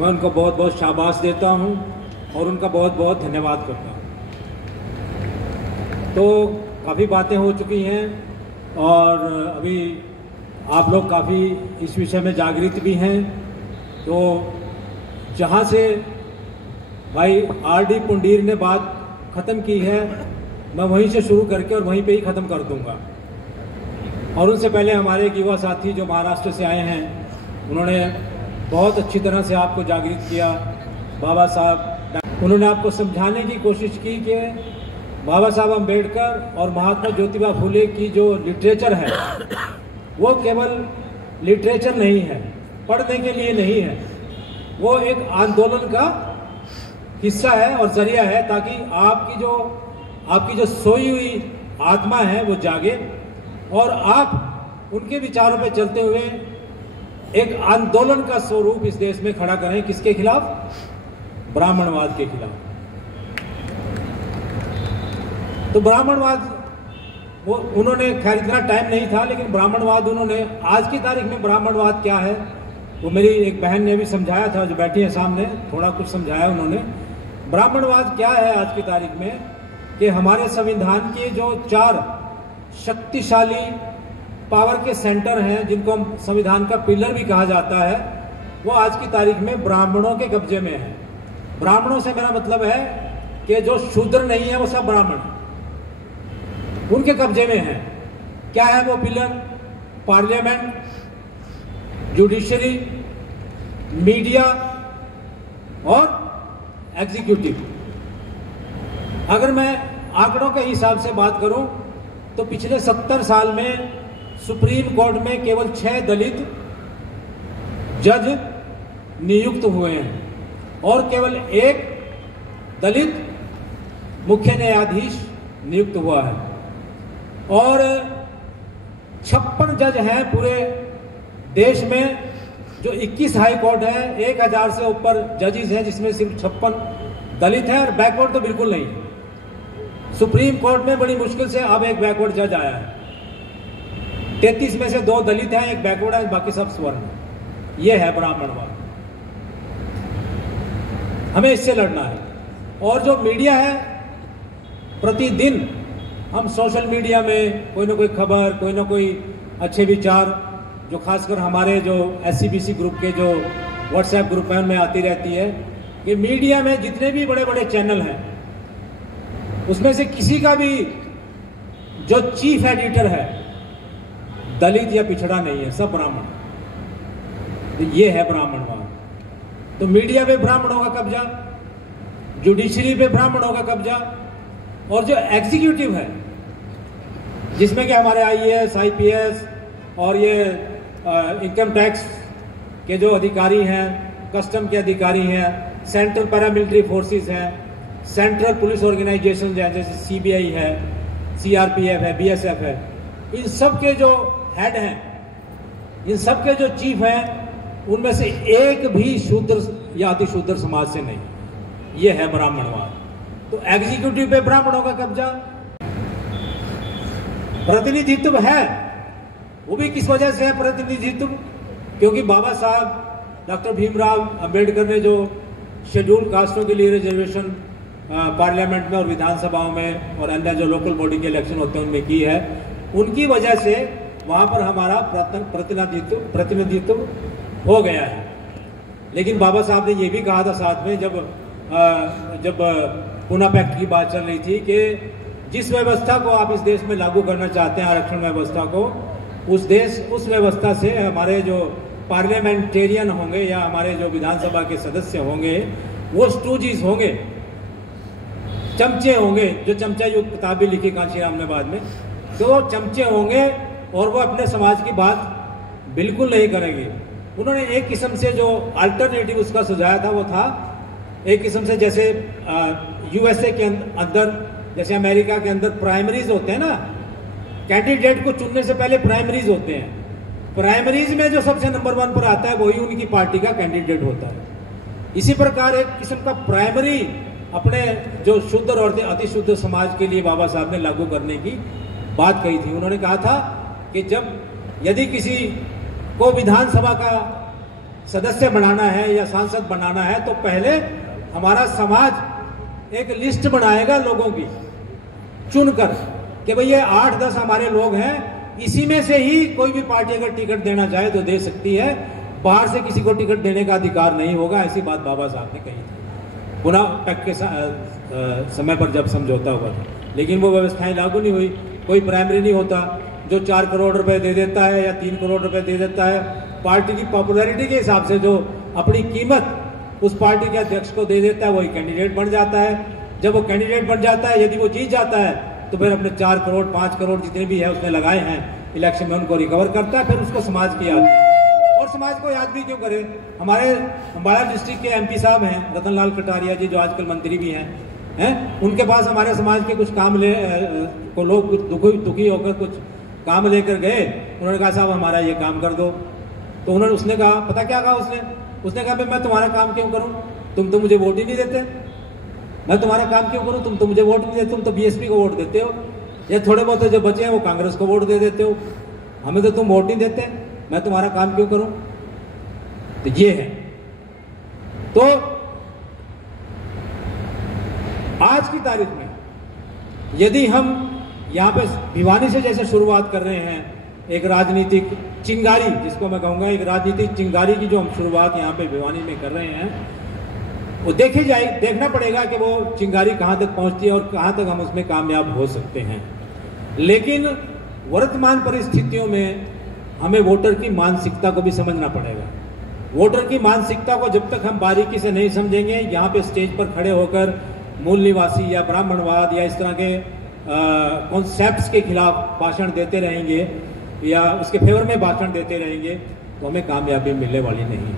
मैं उनको बहुत बहुत शाबाश देता हूं और उनका बहुत बहुत धन्यवाद करता हूं। तो काफ़ी बातें हो चुकी हैं और अभी आप लोग काफ़ी इस विषय में जागृत भी हैं। तो जहाँ से भाई आर.डी. पुंडीर ने बात ख़त्म की है, मैं वहीं से शुरू करके और वहीं पे ही ख़त्म कर दूंगा। और उनसे पहले हमारे एक युवा साथी जो महाराष्ट्र से आए हैं, उन्होंने बहुत अच्छी तरह से आपको जागृत किया। बाबा साहब, उन्होंने आपको समझाने की कोशिश की कि बाबा साहब अम्बेडकर और महात्मा ज्योतिबा फुले की जो लिटरेचर है वो केवल लिटरेचर नहीं है, पढ़ने के लिए नहीं है, वो एक आंदोलन का हिस्सा है और जरिया है, ताकि आपकी जो सोई हुई आत्मा है वो जागे और आप उनके विचारों पे चलते हुए एक आंदोलन का स्वरूप इस देश में खड़ा करें। किसके खिलाफ? ब्राह्मणवाद के खिलाफ। तो ब्राह्मणवाद वो उन्होंने, खैर इतना टाइम नहीं था, लेकिन ब्राह्मणवाद उन्होंने आज की तारीख में ब्राह्मणवाद क्या है वो मेरी एक बहन ने भी समझाया था, जो बैठी है सामने, थोड़ा कुछ समझाया उन्होंने। ब्राह्मणवाद क्या है आज की तारीख में कि हमारे संविधान के जो 4 शक्तिशाली पावर के सेंटर हैं, जिनको हम संविधान का पिलर भी कहा जाता है, वो आज की तारीख में ब्राह्मणों के कब्जे में है। ब्राह्मणों से मेरा मतलब है कि जो शूद्र नहीं है वो सब ब्राह्मण उनके कब्जे में है। क्या है वो पिलर? पार्लियामेंट, जुडिशरी, मीडिया और एग्जीक्यूटिव। अगर मैं आंकड़ों के हिसाब से बात करूं तो पिछले 70 साल में सुप्रीम कोर्ट में केवल 6 दलित जज नियुक्त हुए हैं और केवल 1 दलित मुख्य न्यायाधीश नियुक्त हुआ है और 56 जज हैं पूरे देश में। जो 21 हाई कोर्ट है, 1000 से ऊपर जजेस हैं, जिसमें सिर्फ 56 दलित हैं और बैकवर्ड तो बिल्कुल नहीं। सुप्रीम कोर्ट में बड़ी मुश्किल से अब एक बैकवर्ड जज आया है। 33 में से 2 दलित हैं, 1 बैकवर्ड है, बाकी सब स्वर्ण। ये है ब्राह्मणवाद। हमें इससे लड़ना है। और जो मीडिया है, प्रतिदिन हम सोशल मीडिया में कोई ना कोई खबर, कोई ना कोई अच्छे विचार, जो खासकर हमारे जो SCBC ग्रुप के जो व्हाट्सएप ग्रुप हैं उनमें आती रहती है कि मीडिया में जितने भी बड़े बड़े चैनल हैं उसमें से किसी का भी जो चीफ एडिटर है दलित या पिछड़ा नहीं है, सब ब्राह्मण। तो ये है ब्राह्मणवाद। तो मीडिया पे ब्राह्मणों का कब्जा, जुडिशरी पे ब्राह्मणों का कब्जा, और जो एग्जीक्यूटिव है जिसमें कि हमारे IAS, IPS और ये इनकम टैक्स के जो अधिकारी हैं, कस्टम के अधिकारी हैं, सेंट्रल पैरामिलिट्री फोर्सेस हैं, सेंट्रल पुलिस ऑर्गेनाइजेशन हैं जैसे CBI है, CRPF है, BSF है, इन सब के जो हेड हैं, इन सब के जो चीफ हैं, उनमें से एक भी शूद्र या अतिशूद्र समाज से नहीं। ये है ब्राह्मणवाद। तो एग्जीक्यूटिव पे ब्राह्मणों का कब्जा। प्रतिनिधित्व है, वो भी किस वजह से है प्रतिनिधित्व? क्योंकि बाबा साहब डॉक्टर भीमराव अंबेडकर ने जो शेड्यूल कास्टों के लिए रिजर्वेशन पार्लियामेंट में और विधानसभाओं में और अन्य जो लोकल बॉडी के इलेक्शन होते हैं उनमें की है, उनकी वजह से वहाँ पर हमारा प्रतिनिधित्व हो गया है। लेकिन बाबा साहब ने ये भी कहा था साथ में, जब पूना पैक्ट की बात चल रही थी, कि जिस व्यवस्था को आप इस देश में लागू करना चाहते हैं, आरक्षण व्यवस्था को, उस व्यवस्था से हमारे जो पार्लियामेंटेरियन होंगे या हमारे जो विधानसभा के सदस्य होंगे वो स्टूजीज होंगे, चमचे होंगे, जो चमचा युक्त किताब भी लिखी कांशीराम ने बाद में, तो वो चमचे होंगे और वो अपने समाज की बात बिल्कुल नहीं करेंगे। उन्होंने एक किस्म से जो अल्टरनेटिव उसका सुझाया था वो था एक किस्म से, जैसे USA के अंदर, जैसे अमेरिका के अंदर प्राइमरीज होते हैं ना, कैंडिडेट को चुनने से पहले प्राइमरीज होते हैं। प्राइमरीज में जो सबसे नंबर 1 पर आता है वही उनकी पार्टी का कैंडिडेट होता है। इसी प्रकार एक किस्म का प्राइमरी अपने जो शुद्ध और अतिशुद्ध समाज के लिए बाबा साहब ने लागू करने की बात कही थी। उन्होंने कहा था कि यदि किसी को विधानसभा का सदस्य बनाना है या सांसद बनाना है तो पहले हमारा समाज एक लिस्ट बनाएगा लोगों की चुनकर कि भाई ये 8-10 हमारे लोग हैं, इसी में से ही कोई भी पार्टी अगर टिकट देना चाहे तो दे सकती है, बाहर से किसी को टिकट देने का अधिकार नहीं होगा। ऐसी बात बाबा साहब ने कही थी पुनः पैक्ट के समय पर जब समझौता हुआ था, लेकिन वो व्यवस्थाएं लागू नहीं हुई। कोई प्राइमरी नहीं होता, जो 4 करोड़ रुपए दे देता है या 3 करोड़ रुपए दे देता है, पार्टी की पॉपुलैरिटी के हिसाब से जो अपनी कीमत उस पार्टी के अध्यक्ष को दे देता है वही कैंडिडेट बन जाता है। जब वो कैंडिडेट बन जाता है, यदि वो जीत जाता है तो फिर अपने 4 करोड़ 5 करोड़ जितने भी है उसने लगाए हैं इलेक्शन में उनको रिकवर करता है, फिर उसको समाज की याद। और समाज को याद भी क्यों करे, हमारे अम्बाला डिस्ट्रिक्ट के एमपी साहब हैं रतनलाल कटारिया जी, जो आजकल मंत्री भी हैं, उनके पास हमारे समाज के कुछ काम को लोग दुखी होकर कुछ काम लेकर गए। उन्होंने कहा साहब हमारा ये काम कर दो, तो उसने कहा, पता क्या कहा उसने कहा मैं तुम्हारा काम क्यों करूं, तुम तो मुझे वोट ही नहीं देते, मैं तुम्हारा काम क्यों करूं, तुम तो मुझे वोट नहीं देते, तुम तो बीएसपी को वोट देते हो, या थोड़े बहुत जो बचे हैं वो कांग्रेस को वोट दे देते हो, हमें तो तुम वोट नहीं देते, मैं तुम्हारा काम क्यों करूं। तो ये है। तो आज की तारीख में यदि हम यहां पे भिवानी से जैसे शुरुआत कर रहे हैं, एक राजनीतिक चिंगारी जिसको मैं कहूंगा, एक राजनीतिक चिंगारी की जो हम शुरुआत यहां पे भिवानी में कर रहे हैं, वो देखना पड़ेगा कि वो चिंगारी कहां तक पहुंचती है और कहां तक हम उसमें कामयाब हो सकते हैं। लेकिन वर्तमान परिस्थितियों में हमें वोटर की मानसिकता को भी समझना पड़ेगा। वोटर की मानसिकता को जब तक हम बारीकी से नहीं समझेंगे, यहाँ पे स्टेज पर खड़े होकर मूल निवासी या ब्राह्मणवाद या इस तरह के कॉन्सेप्ट्स के खिलाफ भाषण देते रहेंगे या उसके फेवर में भाषण देते रहेंगे, तो हमें कामयाबी मिलने वाली नहीं।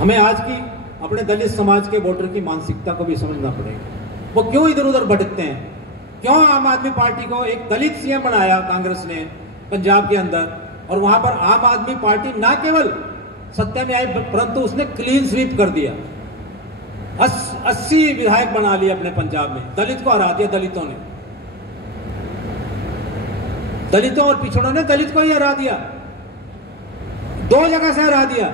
हमें आज की अपने दलित समाज के वोटर की मानसिकता को भी समझना पड़ेगा। वो क्यों इधर उधर भटकते हैं, क्यों आम आदमी पार्टी को एक दलित सीएम बनाया कांग्रेस ने पंजाब के अंदर, और वहां पर आम आदमी पार्टी ना केवल सत्ता में आई परंतु उसने क्लीन स्वीप कर दिया। 80 विधायक बना लिए अपने पंजाब में, दलित को हरा दिया। दलितों और पिछड़ों ने दलित को ही हरा दिया, 2 जगह से हरा दिया।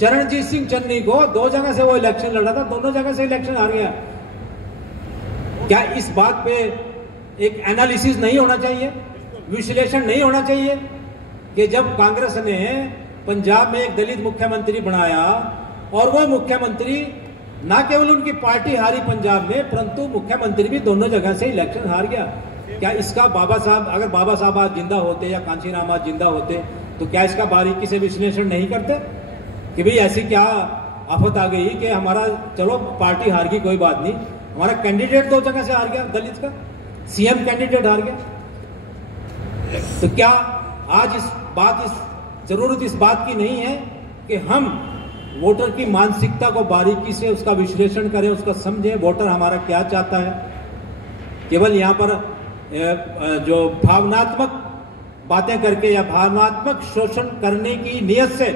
चरणजीत सिंह चन्नी को 2 जगह से वो इलेक्शन लड़ा था, दोनों जगह से इलेक्शन हार गया। क्या इस बात पे एक एनालिसिस नहीं होना चाहिए, विश्लेषण नहीं होना चाहिए कि जब कांग्रेस ने पंजाब में एक दलित मुख्यमंत्री बनाया और वो मुख्यमंत्री ना केवल उनकी पार्टी हारी पंजाब में, परंतु मुख्यमंत्री भी दोनों जगह से इलेक्शन हार गया। क्या इसका अगर बाबा साहब आज जिंदा होते या कांशीराम आज जिंदा होते तो क्या इसका बारीकी से विश्लेषण नहीं करते कि भाई ऐसी क्या आफत आ गई कि हमारा, चलो पार्टी हार गई कोई बात नहीं, हमारा कैंडिडेट 2 जगह से हार गया, दलित का सीएम कैंडिडेट हार गया। तो क्या आज जरूरत इस बात की नहीं है कि हम वोटर की मानसिकता को बारीकी से उसका विश्लेषण करें, उसका समझें, वोटर हमारा क्या चाहता है। केवल यहाँ पर जो भावनात्मक बातें करके या भावनात्मक शोषण करने की नियत से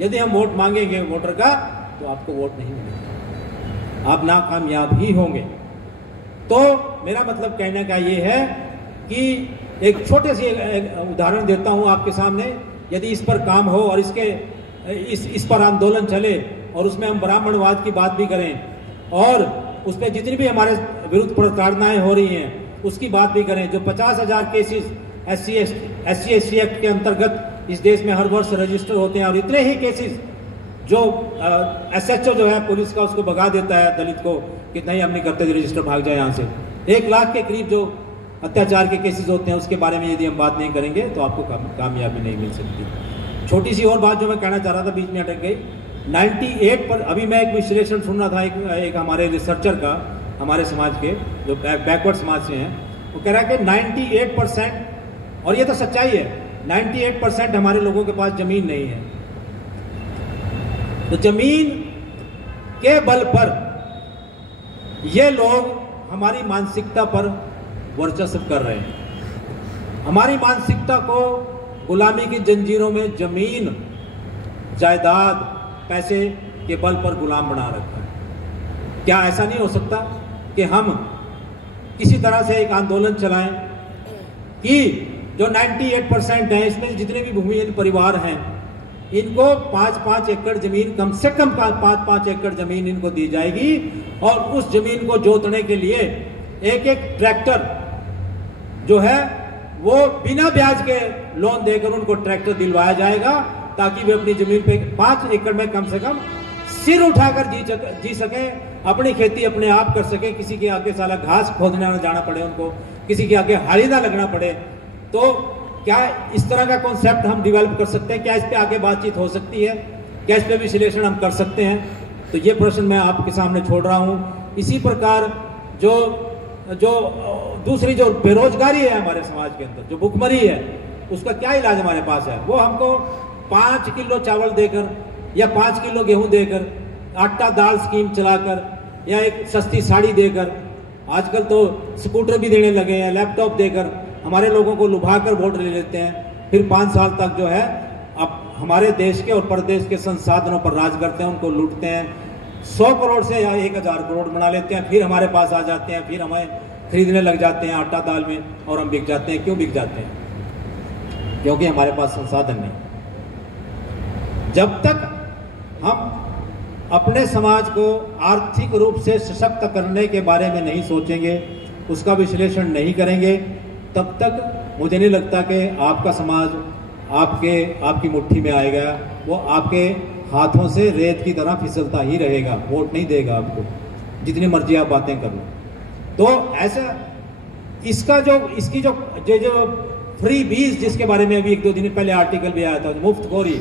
यदि हम वोट मांगेंगे वोटर का, तो आपको वोट नहीं मिलेगा, आप नाकामयाब ही होंगे। तो मेरा मतलब कहने का ये है कि एक छोटे से उदाहरण देता हूं आपके सामने। यदि इस पर काम हो और इस पर आंदोलन चले और उसमें हम ब्राह्मणवाद की बात भी करें और उस पर जितनी भी हमारे विरुद्ध प्रताड़नाएं हो रही हैं उसकी बात भी करें, जो 50,000 केसेस SC/ST एक्ट के अंतर्गत इस देश में हर वर्ष रजिस्टर होते हैं, और इतने ही केसेस जो SHO जो है पुलिस का उसको भगा देता है दलित को कि नहीं हम नहीं करते, रजिस्टर भाग जाए यहाँ से। 1 लाख के करीब जो अत्याचार के केसेस होते हैं उसके बारे में यदि हम बात नहीं करेंगे तो आपको कामयाबी नहीं मिल सकती। छोटी सी और बात जो मैं कहना चाह रहा था, बीच में अटक गई। 98 पर अभी मैं एक विश्लेषण सुन रहा था एक हमारे रिसर्चर का, हमारे समाज के जो बैकवर्ड समाज से हैं, वो कह रहा है कि 98%, और ये तो सच्चाई है, 98% हमारे लोगों के पास जमीन नहीं है। तो जमीन के बल पर ये लोग हमारी मानसिकता पर वर्चस्व कर रहे हैं। हमारी मानसिकता को गुलामी की जंजीरों में जमीन, जायदाद, पैसे के बल पर गुलाम बना रखा है। क्या ऐसा नहीं हो सकता कि हम किसी तरह से एक आंदोलन चलाएं कि जो 98% है, इसमें जितने भी भूमिहीन परिवार हैं, इनको 5-5 एकड़ जमीन, कम से कम 5-5 एकड़ जमीन इनको दी जाएगी और उस जमीन को जोतने के लिए एक एक ट्रैक्टर जो है वो बिना ब्याज के लोन देकर उनको ट्रैक्टर दिलवाया जाएगा, ताकि वे अपनी जमीन पे 5 एकड़ में कम से कम सिर उठाकर जी सके, अपनी खेती अपने आप कर सके, किसी के आगे साला घास खोदने ना जाना पड़े उनको, किसी के आगे हाली ना लगना पड़े। तो क्या इस तरह का कॉन्सेप्ट हम डेवलप कर सकते हैं? क्या इस पे आगे बातचीत हो सकती है? क्या इस पे विश्लेषण हम कर सकते हैं? तो ये प्रश्न मैं आपके सामने छोड़ रहा हूँ। इसी प्रकार जो दूसरी जो बेरोजगारी है हमारे समाज के अंदर, जो भुखमरी है, उसका क्या इलाज हमारे पास है? वो हमको 5 किलो चावल देकर या 5 किलो गेहूं देकर, आटा दाल स्कीम चलाकर या एक सस्ती साड़ी देकर, आजकल तो स्कूटर भी देने लगे हैं, लैपटॉप देकर हमारे लोगों को लुभाकर वोट ले लेते हैं। फिर 5 साल तक जो है अब हमारे देश के और प्रदेश के संसाधनों पर राज करते हैं, उनको लूटते हैं, 100 करोड़ से या 1000 करोड़ बना लेते हैं, फिर हमारे पास आ जाते हैं, फिर हमें खरीदने लग जाते हैं आटा दाल में, और हम बिक जाते हैं। क्यों बिक जाते हैं? क्योंकि हमारे पास संसाधन नहीं। जब तक हम अपने समाज को आर्थिक रूप से सशक्त करने के बारे में नहीं सोचेंगे, उसका विश्लेषण नहीं करेंगे, तब तक मुझे नहीं लगता कि आपका समाज आपकी मुट्ठी में आएगा। वो आपके हाथों से रेत की तरह फिसलता ही रहेगा, वोट नहीं देगा आपको, जितनी मर्जी आप बातें कर लो। तो ऐसा इसकी जो फ्री बीज, जिसके बारे में अभी 1-2 दिन पहले आर्टिकल भी आया था, मुफ्त खोरी,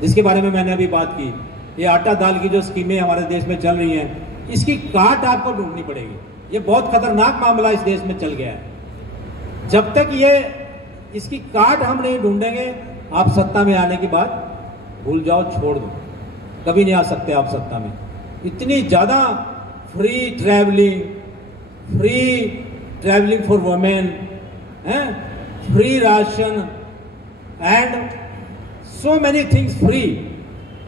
जिसके बारे में मैंने अभी बात की, ये आटा दाल की जो स्कीमें हमारे देश में चल रही हैं, इसकी काट आपको ढूंढनी पड़ेगी। ये बहुत खतरनाक मामला इस देश में चल गया है। जब तक इसकी काट हम नहीं ढूंढेंगे, आप सत्ता में आने के बाद भूल जाओ, छोड़ दो, कभी नहीं आ सकते आप सत्ता में। इतनी ज्यादा free travelling for women, free ration and so many things free,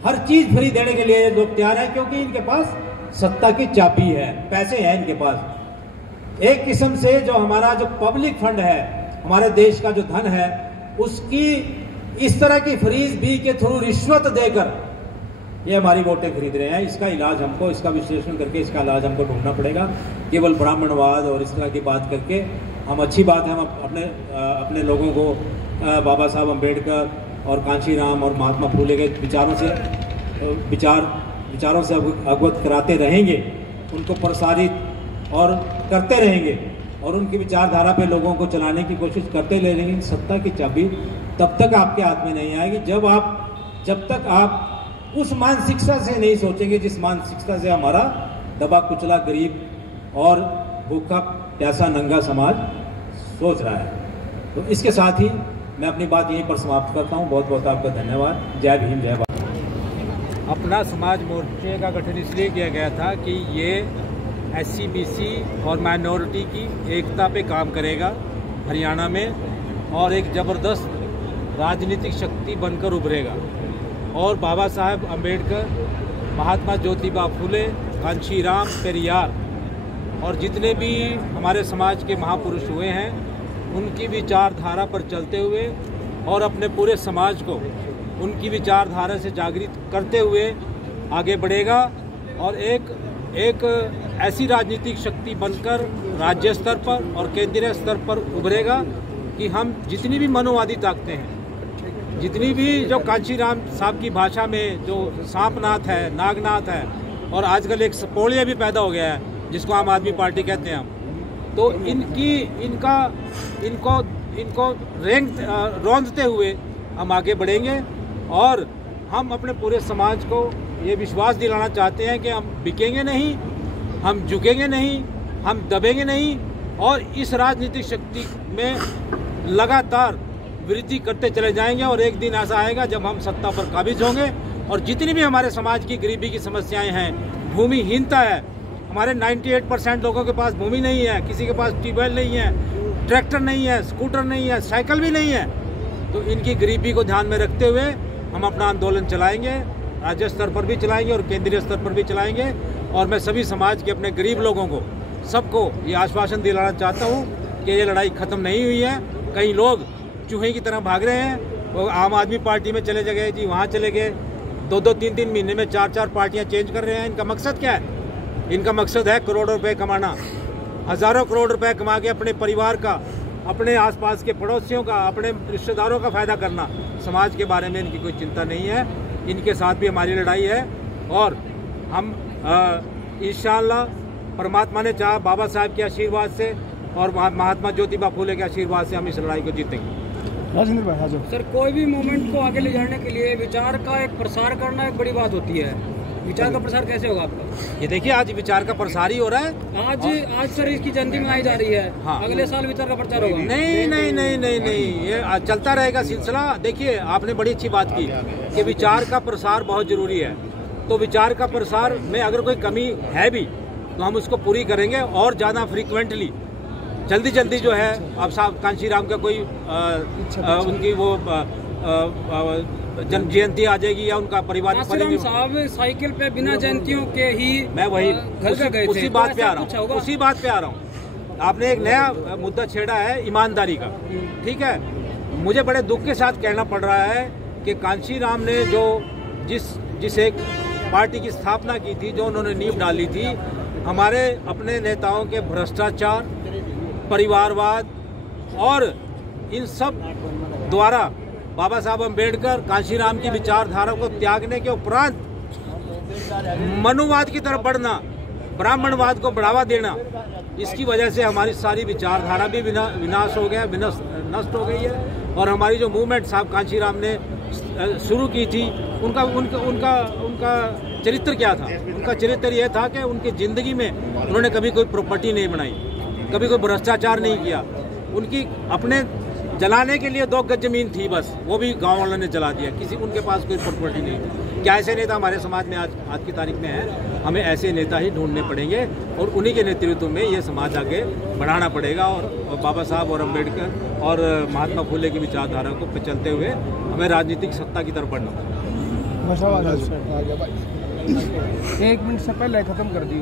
हर चीज फ्री देने के लिए लोग तैयार है, क्योंकि इनके पास सत्ता की चाबी है, पैसे हैं इनके पास। एक किस्म से जो हमारा जो पब्लिक फंड है, हमारे देश का जो धन है, उसकी इस तरह की फ्रीज बी के थ्रू रिश्वत देकर ये हमारी वोटें खरीद रहे हैं। इसका इलाज हमको, इसका विश्लेषण करके इसका इलाज हमको ढूंढना पड़ेगा। केवल ब्राह्मणवाद और इस तरह की बात करके हम, अच्छी बात है, हम अपने लोगों को बाबा साहब अम्बेडकर और कांशीराम और महात्मा फूले के विचारों से अवगत कराते रहेंगे, उनको प्रसारित और करते रहेंगे और उनकी विचारधारा पे लोगों को चलाने की कोशिश करते ले लेंगे। सत्ता की चाबी तब तक आपके हाथ में नहीं आएगी जब तक आप उस मानसिकता से नहीं सोचेंगे जिस मानसिकता से हमारा दबा कुचला गरीब और भूखा प्यासा नंगा समाज सोच रहा है। तो इसके साथ ही मैं अपनी बात यहीं पर समाप्त करता हूँ। बहुत बहुत आपका धन्यवाद। जय भीम, जय भारत। अपना समाज मोर्चे का गठन इसलिए किया गया था कि ये SC BC और माइनॉरिटी की एकता पे काम करेगा हरियाणा में, और एक ज़बरदस्त राजनीतिक शक्ति बनकर उभरेगा। और बाबा साहब अम्बेडकर, महात्मा ज्योतिबा फूले, कांशीराम, पेरियार और जितने भी हमारे समाज के महापुरुष हुए हैं, उनकी विचारधारा पर चलते हुए और अपने पूरे समाज को उनकी विचारधारा से जागृत करते हुए आगे बढ़ेगा और एक ऐसी राजनीतिक शक्ति बनकर राज्य स्तर पर और केंद्रीय स्तर पर उभरेगा कि हम जितनी भी मनोवादी ताकतें हैं, जितनी भी जो कांशीराम साहब की भाषा में जो सांपनाथ है, नागनाथ है, और आजकल एक सपोलिया भी पैदा हो गया है जिसको आम आदमी पार्टी कहते हैं हम, तो इनको रौंदते हुए हम आगे बढ़ेंगे। और हम अपने पूरे समाज को ये विश्वास दिलाना चाहते हैं कि हम बिकेंगे नहीं, हम झुकेंगे नहीं, हम दबेंगे नहीं, और इस राजनीतिक शक्ति में लगातार वृद्धि करते चले जाएंगे। और एक दिन ऐसा आएगा जब हम सत्ता पर काबिज होंगे और जितनी भी हमारे समाज की गरीबी की समस्याएं हैं, भूमिहीनता है, हमारे 98% लोगों के पास भूमि नहीं है, किसी के पास ट्यूबवेल नहीं है, ट्रैक्टर नहीं है, स्कूटर नहीं है, साइकिल भी नहीं है, तो इनकी गरीबी को ध्यान में रखते हुए हम अपना आंदोलन चलाएंगे, राज्य स्तर पर भी चलाएंगे और केंद्रीय स्तर पर भी चलाएंगे। और मैं सभी समाज के अपने गरीब लोगों को, सबको ये आश्वासन दिलाना चाहता हूँ कि ये लड़ाई ख़त्म नहीं हुई है। कई लोग चूहे की तरह भाग रहे हैं वो आम आदमी पार्टी में चले गए जी, वहाँ चले गए। 2-3 महीने में 4 पार्टियां चेंज कर रहे हैं। इनका मकसद क्या है? इनका मकसद है करोड़ों रुपए कमाना, हज़ारों करोड़ रुपए कमा के अपने परिवार का, अपने आसपास के पड़ोसियों का, अपने रिश्तेदारों का फ़ायदा करना। समाज के बारे में इनकी कोई चिंता नहीं है। इनके साथ भी हमारी लड़ाई है और हम इंशाअल्लाह परमात्मा ने चाहा, बाबा साहब के आशीर्वाद से और महात्मा ज्योतिबा फूले के आशीर्वाद से हम इस लड़ाई को जीतेंगे। राजेंद्र भाई, सर, कोई भी मूवमेंट को आगे ले जाने के लिए विचार का एक प्रसार करना एक बड़ी बात होती है। विचार का प्रसार कैसे होगा आपका? ये देखिए, आज विचार का प्रसार ही हो रहा है। आज सर इसकी जयंती मनाई जा रही है। हाँ। अगले साल विचार का प्रचार होगा? नहीं, ये चलता रहेगा सिलसिला। देखिए, आपने बड़ी अच्छी बात की कि विचार का प्रसार बहुत जरूरी है। तो विचार का प्रसार में अगर कोई कमी है भी तो हम उसको पूरी करेंगे और ज़्यादा फ्रीक्वेंटली, जल्दी जो है। अब साहब कांशीराम का कोई उनकी वो जन्म जयंती आ जाएगी या उनका परिवार साहब साइकिल पे बिना जयंतियों के ही मैं वही उसी बात पे आ रहा हूँ। आपने एक नया मुद्दा छेड़ा है ईमानदारी का, ठीक है। मुझे बड़े दुख के साथ कहना पड़ रहा है कि कांशीराम ने जो जिस एक पार्टी की स्थापना की थी, जो उन्होंने नींव डाली थी, हमारे अपने नेताओं के भ्रष्टाचार, परिवारवाद और इन सब द्वारा बाबा साहब अम्बेडकर, कांशीराम की विचारधारा को त्यागने के उपरांत मनुवाद की तरफ बढ़ना, ब्राह्मणवाद को बढ़ावा देना, इसकी वजह से हमारी सारी विचारधारा भी विनाश हो गया, नष्ट हो गई है। और हमारी जो मूवमेंट साहब कांशीराम ने शुरू की थी, उनका चरित्र क्या था? उनका चरित्र यह था कि उनकी ज़िंदगी में उन्होंने कभी कोई प्रॉपर्टी नहीं बनाई, कभी कोई भ्रष्टाचार नहीं किया। उनकी अपने जलाने के लिए 2 गज जमीन थी बस, वो भी गांव वालों ने जला दिया। उनके पास कोई प्रॉपर्टी नहीं थी। क्या ऐसे नेता हमारे समाज में आज की तारीख में है? हमें ऐसे नेता ही ढूंढने पड़ेंगे और उन्हीं के नेतृत्व में ये समाज आगे बढ़ाना पड़ेगा। और बाबा साहब और अम्बेडकर और महात्मा फूले की विचारधारा को पे चलते हुए हमें राजनीतिक सत्ता की तरफ बढ़ना पड़ेगा। 1 मिनट से पहले खत्म कर दी।